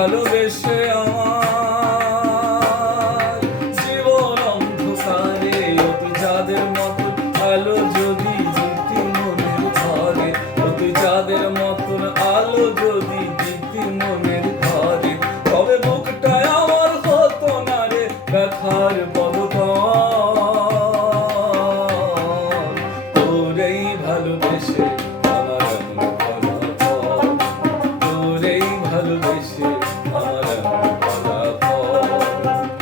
ভালোবেসে আমার জীবন অন্ধকারে তুই চাঁদের মতন আলো যদি দিতি মনের ঘরে, তুই চাঁদের মতন আলো যদি দিতি মনের ঘরে, তবে বুকটায় আমার হতো না রে ব্যথার বদতন। তোরেই ভালোবেসে আমার এমন ফলাফল, তোরেই ভালোবেসে আমার